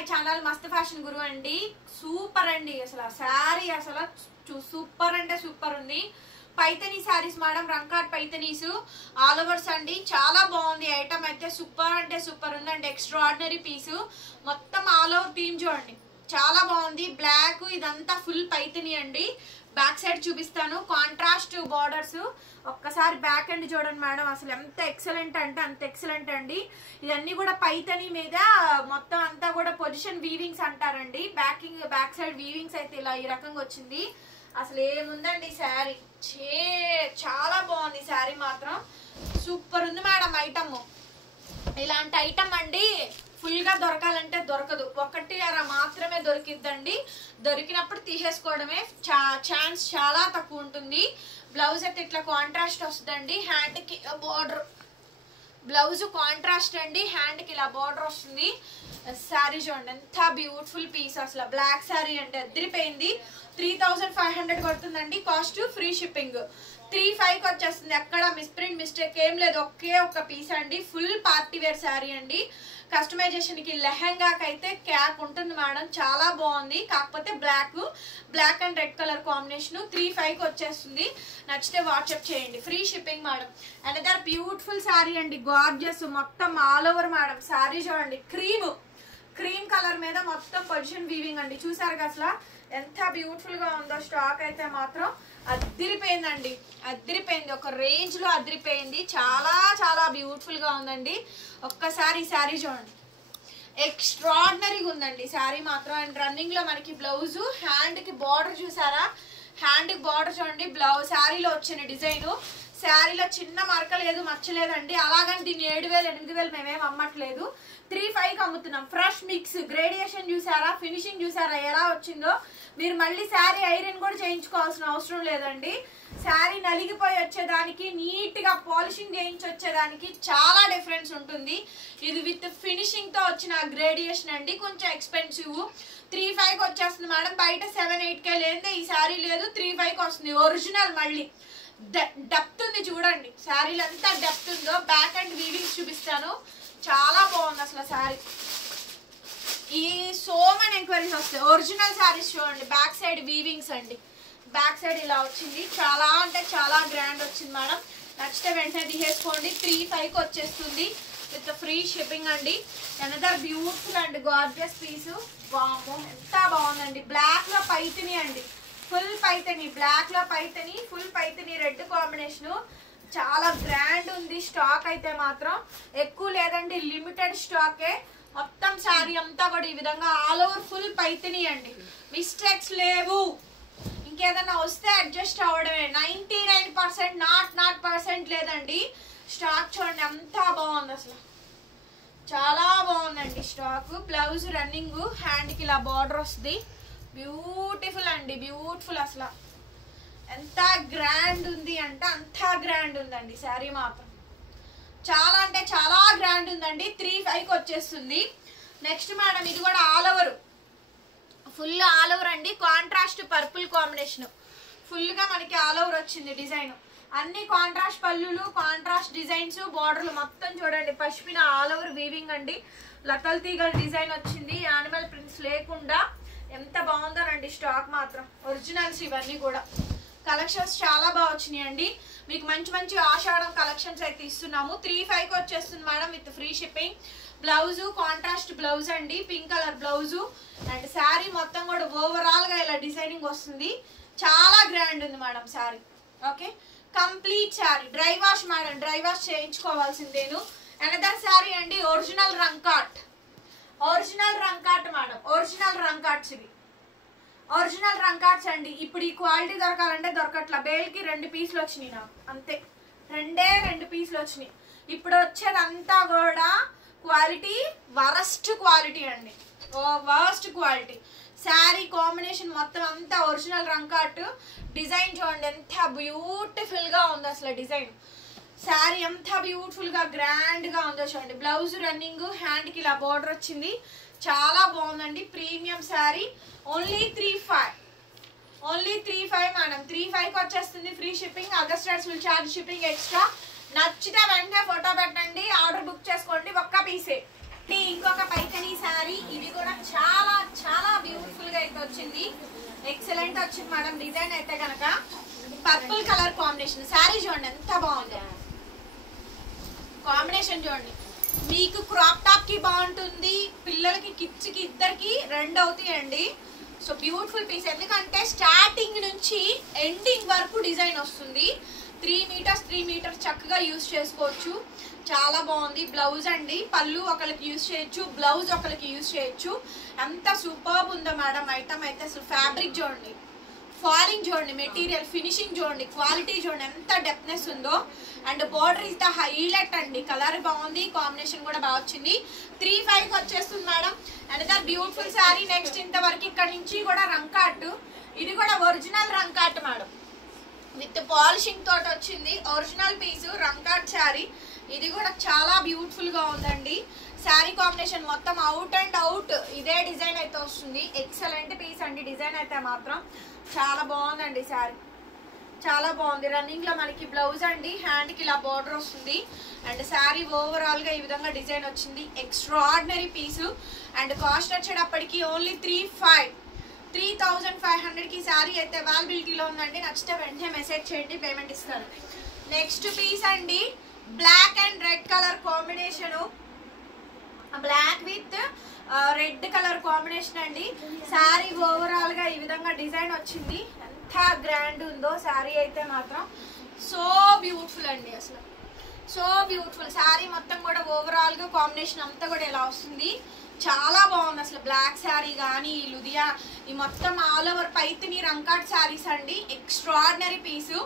My channel మస్త్ fashion గురు అండి. Super అండి, అసలు శారీ అసలు సూపర్ అంటే సూపర్ ఉంది. Paithani saris madam, Rangkat Paithanis all overs అండి. చాలా బాగుంది ఐటమ్ అయితే, సూపర్ అంటే సూపర్ ఉందండి. ఎక్స్ట్రాడినరీ పీసు, మొత్తం ఆల్ ఓవర్ థీమ్ చూడండి, చాలా బాగుంది. బ్లాక్ ఇదంతా ఫుల్ పైతనీ అండి. బ్యాక్ సైడ్ చూపిస్తాను, కాంట్రాస్ట్ బార్డర్స్. ఒక్కసారి బ్యాక్ అండ్ చూడండి మేడం, అసలు ఎంత ఎక్సలెంట్ అంటే అంత ఎక్సలెంట్ అండి. ఇవన్నీ కూడా పైతనీ మీద మొత్తం అంతా కూడా పొజిషన్ వీవింగ్స్ అంటారండి. బ్యాక్ సైడ్ వీవింగ్స్ అయితే ఇలా ఈ రకంగా వచ్చింది. అసలు ఏముందండి శారీ, చాలా బాగుంది శారీ మాత్రం, సూపర్ ఉంది మేడం ఐటమ్. ఇలాంటి ఐటమ్ అండి ఫుల్ గా దొరకాలంటే దొరకదు, ఒకటి అర మాత్రమే దొరికిద్దండి. దొరికినప్పుడు తీసేసుకోవడమే, ఛాన్స్ చాలా తక్కువ ఉంటుంది. బ్లౌజ్ అయితే ఇట్లా కాంట్రాస్ట్ వస్తుందండి. హ్యాండ్ కి బార్డర్, బ్లౌజ్ కాంట్రాస్ట్ అండి, హ్యాండ్ కి ఇలా బార్డర్ వస్తుంది. శారీ చూడండి ఎంత బ్యూటిఫుల్ పీస్, అసలు బ్లాక్ శారీ అంటే అదిరిపోయింది. 3500 పడుతుందండి కాస్ట్, ఫ్రీ షిప్పింగ్. 35 వచ్చేస్తుంది, ఎక్కడ మిస్ప్రింట్ మిస్టేక్ ఏం లేదు. ఒకే ఒక పీస్ అండి, ఫుల్ పార్టీ వేర్ శారీ అండి. కస్టమైజేషన్ కి లెహంగాకి అయితే క్యాప్ ఉంటుంది మేడం, చాలా బాగుంది. కాకపోతే black and red colour combination. 35 వచ్చేస్తుంది. నచ్చితే వాట్సాప్ చేయండి, free shipping madam. Another beautiful sari అండి, గార్జియస్, మొత్తం ఆల్ ఓవర్ మేడం. శారీ చూడండి, క్రీమ్ కలర్ మీద మొత్తం పొజిషన్ వీవింగ్ అండి. చూసారు కదా అసలు ఎంత బ్యూటిఫుల్ గా ఉందో. స్టాక్ అయితే మాత్రం అదిరిపోయిందండి, అదిరిపోయింది, ఒక రేంజ్ లో అదిరిపోయింది. చాలా చాలా బ్యూటిఫుల్ గా ఉందండి. ఒక్కసారి శారీ చూడండి, ఎక్స్ట్రాడినరీగా ఉందండి శారీ మాత్రం. అండ్ రన్నింగ్ లో మనకి బ్లౌజ్, హ్యాండ్ కి బార్డర్ చూసారా, హ్యాండ్ కి బార్డర్ చూడండి. బ్లౌజ్ శారీలో వచ్చిన డిజైన్, శారీలో చిన్న మరక లేదు, మచ్చలేదండి. అలాగని దీన్ని 7000 8000 మేమేం అమ్మట్లేదు, 35కి అమ్ముతున్నాం. ఫ్రెష్ మిక్స్, గ్రేడియేషన్ చూసారా, ఫినిషింగ్ చూసారా ఎలా వచ్చిందో. మీరు మళ్ళీ శారీ ఐరన్ కూడా చేయించుకోవాల్సిన అవసరం లేదండి. శారీ నలిగిపోయి వచ్చేదానికి, నీట్ గా పాలిషింగ్ చేయించి వచ్చేదానికి చాలా డిఫరెన్స్ ఉంటుంది. ఇది విత్ ఫినిషింగ్ తో వచ్చిన గ్రేడియేషన్ అండి, కొంచెం ఎక్స్పెన్సివ్. 35కి వచ్చేస్తుంది మేడం, బయట 7-8K లేదే ఈ శారీ లేదు, 35కి వస్తుంది. ఒరిజినల్, మళ్ళీ డెప్త్ ఉంది చూడండి, శారీలో ఎంత డెప్త్ ఉందో. బ్యాక్ అండ్ వీవింగ్స్ చూపిస్తాను, చాలా బాగుంది అసలు శారీ. ఈ సో మెనీ ఎంక్వైరీస్ వస్తాయి. ఒరిజినల్ శారీస్ చూడండి, బ్యాక్ సైడ్ వీవింగ్స్ అండి. బ్యాక్ సైడ్ ఇలా వచ్చింది, చాలా అంటే చాలా గ్రాండ్ వచ్చింది మేడం. నచ్చితే వెంటనే తీసేసుకోండి. 35కి వచ్చేస్తుంది విత్ ఫ్రీ షిప్పింగ్ అండి. అనదర్ బ్యూటిఫుల్ అండ్ గార్జియస్ పీసు. వామ్మో ఎంత బాగుందండి. బ్లాక్ లో పైతనీ అండి, ఫుల్ పైతనీ, బ్లాక్ లో Paithani, full Paithani red combination, చాలా గ్రాండ్ ఉంది. స్టాక్ అయితే మాత్రం ఎక్కువ లేదండి, లిమిటెడ్ స్టాకే. మొత్తం శారీ అంతా కూడా ఈ విధంగా ఆల్ ఓవర్ ఫుల్ పైతనీ అండి, మిస్టేక్స్ లేవు. ఇంకేదన్నా వస్తే అడ్జస్ట్ అవ్వడమే. 99% నాట్ లేదండి. స్టాక్ చూడండి ఎంత బాగుంది, అసలు చాలా బాగుందండి స్టాక్. బ్లౌజ్ రన్నింగ్, హ్యాండ్ కి ఇలా బార్డర్ వస్తుంది. బ్యూటిఫుల్ అండి, బ్యూటిఫుల్. అసలు ఎంత గ్రాండ్ ఉంది అంటే అంత గ్రాండ్ ఉందండి శారీ మాత్రం, చాలా అంటే చాలా గ్రాండ్ ఉందండి. 35కి వచ్చేస్తుంది. నెక్స్ట్ మేడం, ఇది కూడా all over, full all over అండి. కాంట్రాస్ట్ పర్పుల్ కాంబినేషన్, ఫుల్ గా మనకి ఆల్ ఓవర్ వచ్చింది డిజైన్. అన్ని కాంట్రాస్ట్ పళ్ళులు, కాంట్రాస్ట్ డిజైన్స్, బార్డర్లు మొత్తం చూడండి. పష్మిన ఆల్ ఓవర్ వీవింగ్ అండి. లతల్ తీగల డిజైన్ వచ్చింది, యానిమల్ ప్రింట్స్ లేకుండా. ఎంత బాగుందోనండి స్టాక్ మాత్రం, ఒరిజినల్స్ ఇవన్నీ కూడా. కలెక్షన్స్ చాలా బాగా వచ్చినాయి అండి. మీకు మంచి ఆషాఢం కలెక్షన్స్ అయితే ఇస్తున్నాము. 35కి వచ్చేస్తుంది madam with free shipping. Blouse contrast blouse అండి, pink colour blouse. And sari మొత్తం కూడా ఓవరాల్ గా ఇలా డిజైనింగ్ వస్తుంది, చాలా గ్రాండ్ ఉంది madam sari. Okay, complete sari dry wash madam, dry wash చేయించుకోవాల్సిందేను. అనదర్ శారీ అండి, original Rangkat madam, original Rangkats ఇవి, ఒరిజినల్ రంకాట్స్ అండి. ఇప్పుడు ఈ క్వాలిటీ దొరకాలంటే దొరకట్లా. బేల్కి 2 పీసులు వచ్చినాయి నాకు, అంతే, 2 పీసులు వచ్చినాయి. ఇప్పుడు వచ్చేదంతా కూడా క్వాలిటీ వరస్ట్ క్వాలిటీ అండి, వర్స్ట్ క్వాలిటీ. శారీ కాంబినేషన్ మొత్తం అంతా ఒరిజినల్ రంకాట్. డిజైన్ చూడండి ఎంత బ్యూటిఫుల్ గా ఉంది అసలు డిజైన్. శారీ ఎంత బ్యూటిఫుల్ గా గ్రాండ్ గా ఉందో చూడండి. బ్లౌజ్ రన్నింగ్, హ్యాండ్ కి ఇలా బార్డర్ వచ్చింది, చాలా బాగుందండి. ప్రీమియం శారీ. ఓన్లీ 35 మేడం, 35కి వచ్చేస్తుంది. ఫ్రీ షిప్పింగ్, అగస్టర్స్ విల్ చార్జ్ షిప్పింగ్ ఎక్స్ట్రా. నచ్చితే వెంటనే ఫోటో పెట్టండి, ఆర్డర్ బుక్ చేసుకోండి. ఒక్క పీసే. ఇంకొక పైతనీ శారీ, ఇవి కూడా ఎక్సలెంట్ వచ్చింది మేడం డిజైన్ అయితే కనుక. Purple colour combination. శారీ చూడండి ఎంత బాగుందో కాంబినేషన్. చూడండి మీకు క్రాప్ టాప్ కి బాగుంటుంది, పిల్లలకి కిడ్స్ కి ఇద్దరికి రెండు అవుతాయండి. So beautiful piece. ఎందుకంటే స్టార్టింగ్ నుంచి ఎండింగ్ వరకు డిజైన్ వస్తుంది. 3 మీటర్స్ 3 మీటర్స్ చక్కగా యూజ్ చేసుకోవచ్చు. చాలా బాగుంది. బ్లౌజ్ అండి, పళ్ళు ఒకరికి యూజ్ చేయొచ్చు, బ్లౌజ్ ఒకరికి యూజ్ చేయొచ్చు. ఎంత సూపర్బ్ ఉందో మేడం ఐటమ్ అయితే. అసలు ఫ్యాబ్రిక్ చూడండి, ఫాలింగ్ చూడండి, మెటీరియల్ ఫినిషింగ్ చూడండి, క్వాలిటీ చూడండి ఎంత డెప్నెస్ ఉందో. And border is the highlight అండి. కలర్ బాగుంది, కాంబినేషన్ కూడా బాగా వచ్చింది. 3,500 వచ్చేస్తుంది madam. And the beautiful sari. Next ఇంతవరకు ఇక్కడ నుంచి కూడా రంకాట్. ఇది కూడా original Rangkat madam, with polishing తోటి వచ్చింది. Original piece Rangkat sari. ఇది కూడా చాలా బ్యూటిఫుల్ గా ఉందండి. శారీ కాంబినేషన్ మొత్తం అవుట్ అండ్ అవుట్ ఇదే డిజైన్ అయితే వస్తుంది. ఎక్సలెంట్ పీస్ అండి. డిజైన్ అయితే మాత్రం చాలా బాగుందండి. శారీ చాలా బాగుంది. రన్నింగ్ లో మనకి బ్లౌజ్ అండి, హ్యాండ్ కి ఇలా బార్డర్ వస్తుంది. అండ్ శారీ ఓవరాల్ గా ఈ విధంగా డిజైన్ వచ్చింది. Extraordinary piece. అండ్ కాస్ట్ వచ్చేటప్పటికి ఓన్లీ 3,500 కి శారీ అయితే అవైలబిలిటీలో ఉందండి. నచ్చితే వెంటనే మెసేజ్ చేయండి, పేమెంట్ ఇస్తాను. నెక్స్ట్ పీస్ అండి, black and red colour combination. Black with red colour combination అండి. శారీ ఓవరాల్ గా ఈ విధంగా డిజైన్ వచ్చింది. ఎంత గ్రాండ్ ఉందో శారీ అయితే మాత్రం. సో బ్యూటిఫుల్ అండి. అసలు సో బ్యూటిఫుల్. శారీ మొత్తం కూడా ఓవరాల్ గా కాంబినేషన్ అంతా కూడా ఇలా వస్తుంది. చాలా బాగుంది అసలు. బ్లాక్ శారీ కానీ లుధియా ఈ మొత్తం ఆల్ ఓవర్ పైతిని రంకాట్ శారీస్ అండి. ఎక్స్ట్రాడినరీ పీసు.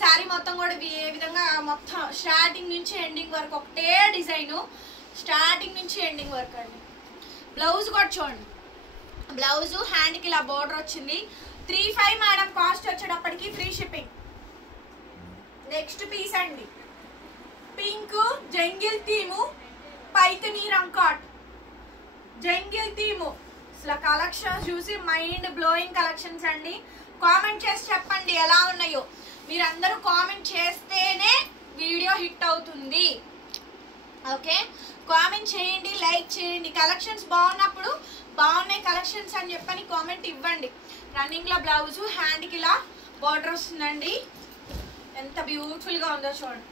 శారీ మొత్తం కూడా ఏ విధంగా మొత్తం స్టార్టింగ్ నుంచి ఎండింగ్ వరకు ఒకటే డిజైన్. స్టార్టింగ్ నుంచి ఎండింగ్ వరకు అండి. బ్లౌజ్ కూడా చూడండి, బ్లౌజ్ హ్యాండ్ కి ఇలా బోర్డర్ వచ్చింది. 3,500 మేడం. కాస్ట్ వచ్చేటప్పటికి ఫ్రీ షిప్పింగ్. నెక్స్ట్ పీస్ అండి, pink jungle theme Paithani Rangkat. Jungle theme అసలు కలెక్షన్స్ చూసి మైండ్ బ్లోయింగ్ కలెక్షన్స్ అండి. కామెంట్ చేసి చెప్పండి ఎలా ఉన్నాయో. మీరందరూ కామెంట్ చేస్తేనే వీడియో హిట్ అవుతుంది. ఓకే, కామెంట్ చేయండి, లైక్ చేయండి. కలెక్షన్స్ బాగున్నప్పుడు బాగున్నాయి కలెక్షన్స్ అని చెప్పని కామెంట్ ఇవ్వండి. రన్నింగ్ లో బ్లౌజ్, హ్యాండ్ కి ఇలా బార్డర్ వస్తుందండి. ఎంత బ్యూటిఫుల్ గా ఉందో చూడండి.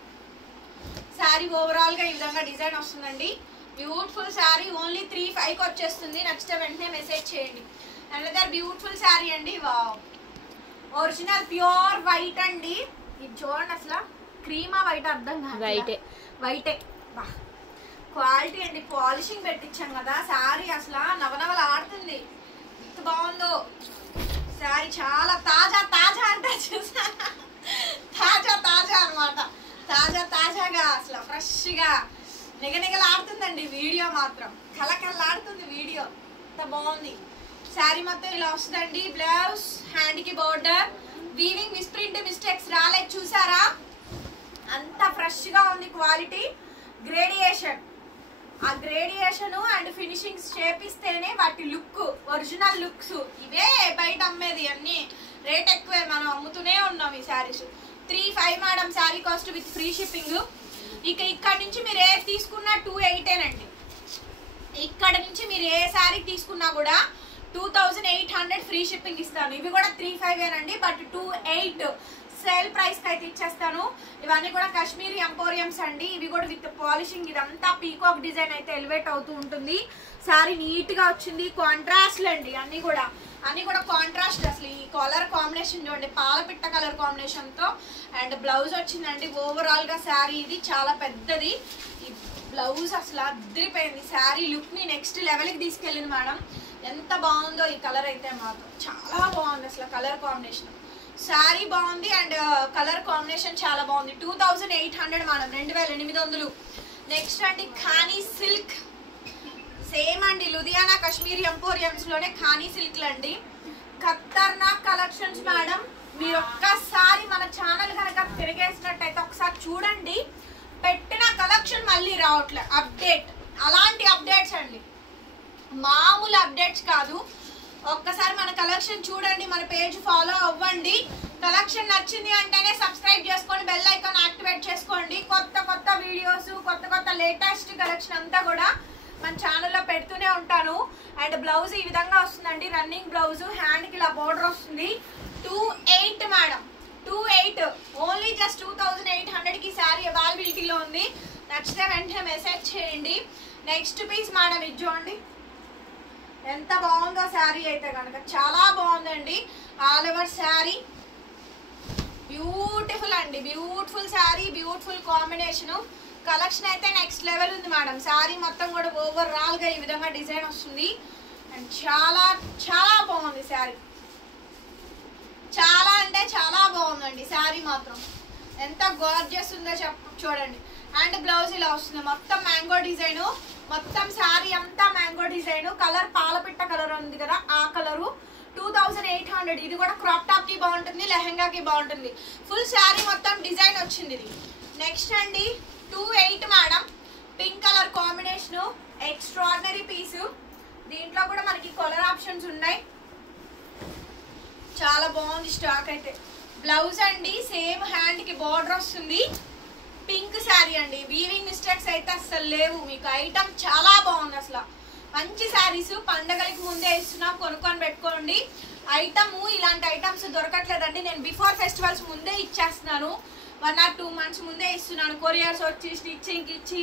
శారీ ఓవరాల్ గా ఈ విధంగా డిజైన్ వస్తుందండి. బ్యూటిఫుల్ శారీ. ఓన్లీ 3,500 వచ్చేస్తుంది. నచ్చితే వెంటనే మెసేజ్ చేయండి. అనదర్ బ్యూటిఫుల్ శారీ అండి. వావ్, ఒరిజినల్ ప్యూర్ వైట్ అండి. ఇది చూడండి అసలు క్రీమా వైట్ అర్థం కాదు, వైటే. క్వాలిటీ అండి. పాలిషింగ్ పెట్టించాం కదా శారీ. అసలు నవనవలు ఆడుతుంది. ఎంత బాగుందో శారీ. చాలా తాజా తాజా అంటే చూసా, తాజా తాజా అనమాట. తాజాగా అసలు ఫ్రెష్ గా నిగనిగలాడుతుందండి. వీడియో మాత్రం కలకల్లాడుతుంది వీడియో. ఎంత బాగుంది. శారీ మొత్తం ఇలా వస్తుందండి. బ్లౌజ్, హ్యాండ్ కి బోర్డర్. వీవింగ్ మిస్ప్రింట్ మిస్టేక్స్ రాలేదు చూసారా. అంత ఫ్రెష్ గా ఉంది క్వాలిటీ. గ్రేడియేషన్, ఆ గ్రేడియేషన్ అండ్ ఫినిషింగ్స్ చేపిస్తేనే వాటి లుక్, ఒరిజినల్ లుక్స్. ఇవే బయట అమ్మేది అన్ని రేట్ ఎక్కువే, మనం అమ్ముతూనే ఉన్నాం ఈ saris. 3,500 madam sari cost with free shipping. ఇక ఇక్కడ నుంచి మీరు ఏ తీసుకున్నా 2,800 ఇక్కడ నుంచి మీరు ఏ శారీ తీసుకున్నా కూడా 2,800 ఫ్రీ షిప్పింగ్ ఇస్తాను. ఇవి కూడా 3,500 బట్ 2,800 సేల్ ప్రైస్ కి అయితే ఇచ్చేస్తాను. ఇవన్నీ కూడా కాశ్మీరీ ఎంపోరియంస్ అండి. ఇవి కూడా విత్ పాలిషింగ్. ఇదంతా పీకాక్ డిజైన్ అయితే ఎలివేట్ అవుతూ ఉంటుంది. శారీ నీట్ గా వచ్చింది. కాంట్రాస్ట్ అండి అన్ని కూడా కాంట్రాస్ట్. అసలు ఈ కలర్ కాంబినేషన్ చూడండి, పాలపిట్ట కలర్ కాంబినేషన్ తో. అండ్ బ్లౌజ్ వచ్చిందండి. ఓవరాల్ గా శారీ ఇది చాలా పెద్దది. ఈ బ్లౌజ్ అసలు అద్దరిపోయింది. శారీ లుక్ ని నెక్స్ట్ లెవెల్ కి తీసుకెళ్ళింది మేడం. ఎంత బాగుందో ఈ కలర్ అయితే మాత్రం. చాలా బాగుంది అసలు కలర్ కాంబినేషన్. శారీ బాగుంది అండ్ కలర్ కాంబినేషన్ చాలా బాగుంది. 2,800 మేడం, 2,800. నెక్స్ట్ అండి ఖానీ సిల్క్. సేమ్ అండి లుధియానా కాశ్మీరీ ఎంపోరియంస్ లోనే ఖానీ సిల్క్ అండి. ఖతర్నాక్ కలెక్షన్స్ మేడం. మీరు ఒక్కసారి మన ఛానల్ కనుక తిరిగేసినట్టయితే ఒకసారి చూడండి. పెట్టిన కలెక్షన్ మళ్ళీ రావట్లే. అప్డేట్, అలాంటి అప్డేట్స్ అండి, మామూలు అప్డేట్స్ కాదు. ఒక్కసారి మన కలెక్షన్ చూడండి, మన పేజ్ ఫాలో అవ్వండి. కలెక్షన్ నచ్చింది అంటేనే సబ్స్క్రైబ్ చేసుకొని బెల్ ఐకాన్ యాక్టివేట్ చేసుకోండి. కొత్త వీడియోస్, కొత్త లేటెస్ట్ కలెక్షన్ అంతా కూడా మన ఛానల్లో పెడుతూనే ఉంటాను. అండ్ బ్లౌజ్ ఈ విధంగా వస్తుందండి, రన్నింగ్ బ్లౌజ్, హ్యాండ్ కి ఇలా బోర్డర్ వస్తుంది. 28 మేడం, 28 ఓన్లీ జస్ట్ 2800 కి శారీ అవైలబిలిటీలో ఉంది. నచ్చితే వెంటనే మెసేజ్ చేయండి. నెక్స్ట్ పీస్ మేడం ఇది చూడండి, ఎంత బాగుందో శారీ అయితే కనుక, చాలా బాగుందండి. ఆల్ ఓవర్ శారీ బ్యూటిఫుల్ అండి, beautiful sari, beautiful combination. Collection అయితే నెక్స్ట్ లెవెల్ ఉంది మేడం. శారీ మొత్తం కూడా ఓవరాల్ గా ఈ విధంగా డిజైన్ వస్తుంది అండ్ చాలా చాలా బాగుంది శారీ, చాలా అంటే చాలా బాగుందండి శారీ మాత్రం. ఎంత గార్జియస్ ఉందో చూడండి. అండ్ బ్లౌజ్ ఇలా వస్తుంది, మొత్తం మ్యాంగో డిజైన్, మొత్తం శారీ అంతా మ్యాంగో డిజైన్. కలర్ పాలపిట్ట కలర్ ఉంది కదా, ఆ కలరు. 2800. ఇది కూడా క్రాప్ టాప్ కి బాగుంటుంది, లెహెంగాకి బాగుంటుంది. ఫుల్ శారీ మొత్తం డిజైన్ వచ్చింది ఇది. నెక్స్ట్ అండి 28 madam, pink colour combination, extraordinary piece. దీంట్లో కూడా మనకి కలర్ ఆప్షన్స్ ఉన్నాయి, చాలా బాగుంది స్టాక్ అయితే. బ్లౌజ్ అండి సేమ్ హ్యాండ్ కి బార్డర్ వస్తుంది. పింక్ శారీ అండి, వీవింగ్ మిస్టేక్స్ అయితే అసలు లేవు. మీకు ఐటమ్ చాలా బాగుంది, అసలు మంచి శారీస్. పండగలకి ముందే ఇస్తున్నాం, కొనుక్కొని పెట్టుకోండి. ఐటమ్ ఇలాంటి ఐటమ్స్ దొరకట్లేదండి. నేను బిఫోర్ ఫెస్టివల్స్ ముందే ఇచ్చేస్తున్నాను, 1 or 2 months ముందే ఇస్తున్నాను. కొరియర్స్ వచ్చి స్టిచ్చింగ్ ఇచ్చి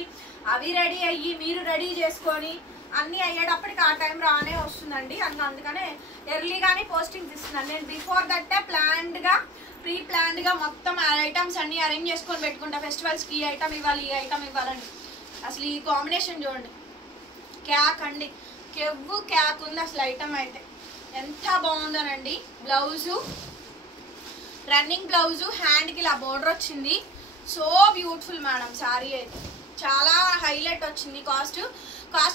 అవి రెడీ అయ్యి మీరు రెడీ చేసుకొని అన్నీ అయ్యేటప్పటికి ఆ టైం రానే వస్తుందండి. అందుకనే ఎర్లీగానే పోస్టింగ్స్ ఇస్తున్నాను. నేను బిఫోర్ దట్టే ప్రీ ప్లాన్డ్గా మొత్తం ఐటమ్స్ అన్ని అరేంజ్ చేసుకొని పెట్టుకుంటా. ఫెస్టివల్స్కి ఈ ఐటమ్ ఇవ్వాలి, ఈ ఐటమ్ ఇవ్వాలండి. అసలు ఈ కాంబినేషన్ చూడండి, క్యాక్ అండి, కెవ్వు క్యాక్ ఉంది అసలు ఐటమ్ అయితే, ఎంత బాగుందోనండి. బ్లౌజు రన్నింగ్ బ్లౌజు, హ్యాండ్కి ఇలా బోర్డర్ వచ్చింది. సో బ్యూటిఫుల్ మేడం శారీ అయితే, చాలా హైలైట్ వచ్చింది. కాస్ట్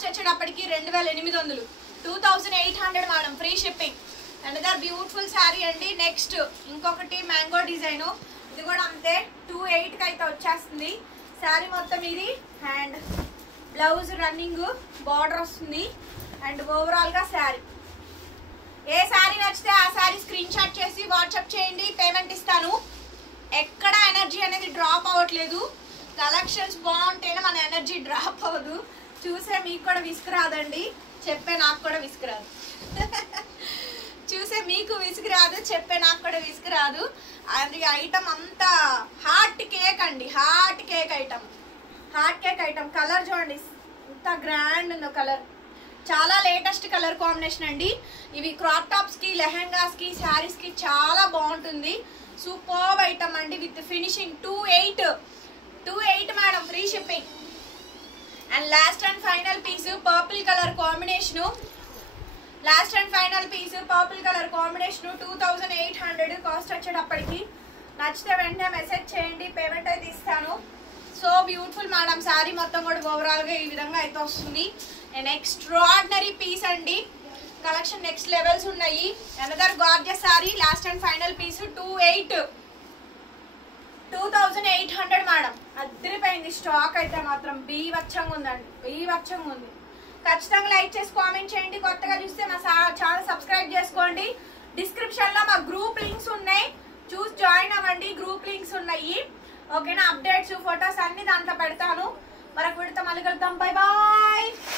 వచ్చేటప్పటికి 2800, 2800 madam, free shipping. Another beautiful sari అండి. నెక్స్ట్ ఇంకొకటి మ్యాంగో డిజైన్, ఇది కూడా అంతే 28కి అయితే వచ్చేస్తుంది శారీ మొత్తం. ఇది హ్యాండ్ బ్లౌజ్ రన్నింగ్ బార్డర్ వస్తుంది అండ్ ఓవరాల్ గా శారీ. ఏ శారీ నచ్చితే ఆ శారీ స్క్రీన్ షాట్ చేసి వాట్సాప్ చేయండి, పేమెంట్ ఇస్తాను. ఎక్కడ ఎనర్జీ అనేది డ్రాప్ అవ్వట్లేదు. కలెక్షన్స్ బాగుంటేనే మన ఎనర్జీ డ్రాప్ అవ్వదు. చూసే మీకు కూడా విసుకురాదండి, చెప్పే నాకు కూడా విసుకురాదు. చూసే మీకు విసుకురాదు, చెప్పే నాకు కూడా విసుకురాదు. అది ఐటమ్ అంతా హార్ట్ కేక్ అండి, హార్ట్ కేక్ ఐటమ్. కలర్ చూడండి ఎంత గ్రాండ్ ఉందో కలర్, చాలా లేటెస్ట్ కలర్ కాంబినేషన్ అండి. ఇవి క్రాప్ టాప్స్ కి, లెహెంగాస్ కి, శారీస్ కి చాలా బాగుంటుంది. సూపర్బ్ ఐటమ్ అండి with finishing. 28 madam, free shipping. And last and final piece purple colour combination, 2800 cost వచ్చేటప్పటికి. నచ్చితే వెంటనే మెసేజ్ చేయండి, పేమెంట్ అయితే ఇస్తాను. సో బ్యూటిఫుల్ మేడం శారీ మొత్తం కూడా ఓవరాల్ గా ఈ విధంగా అయితే వస్తుంది. అండ్ ఎక్స్ట్రాడినరీ పీస్ అండి, కలెక్షన్ నెక్స్ట్ లెవెల్స్ ఉన్నాయి. Another gorgeous sari, last and final piece 2800 madam. అద్దరిపోయింది స్టాక్ అయితే మాత్రం, బీవచ్చంగా ఉందండి, బీవచ్చంగా ఉంది. ఖచ్చితంగా లైక్ చేసి కామెంట్ చేయండి. కొత్తగా చూస్తే మా ఛానల్ సబ్స్క్రైబ్ చేసుకోండి. డిస్క్రిప్షన్ లో మా గ్రూప్ లింక్స్ ఉన్నాయి, చూసి జాయిన్ అవ్వండి. గ్రూప్ లింక్స్ ఉన్నాయి, ఓకేనా. అప్డేట్స్, ఫొటోస్ అన్ని దాంట్లో పెడతాను. మరొక విడత మళ్ళీ కలుద్దాం. Bye bye.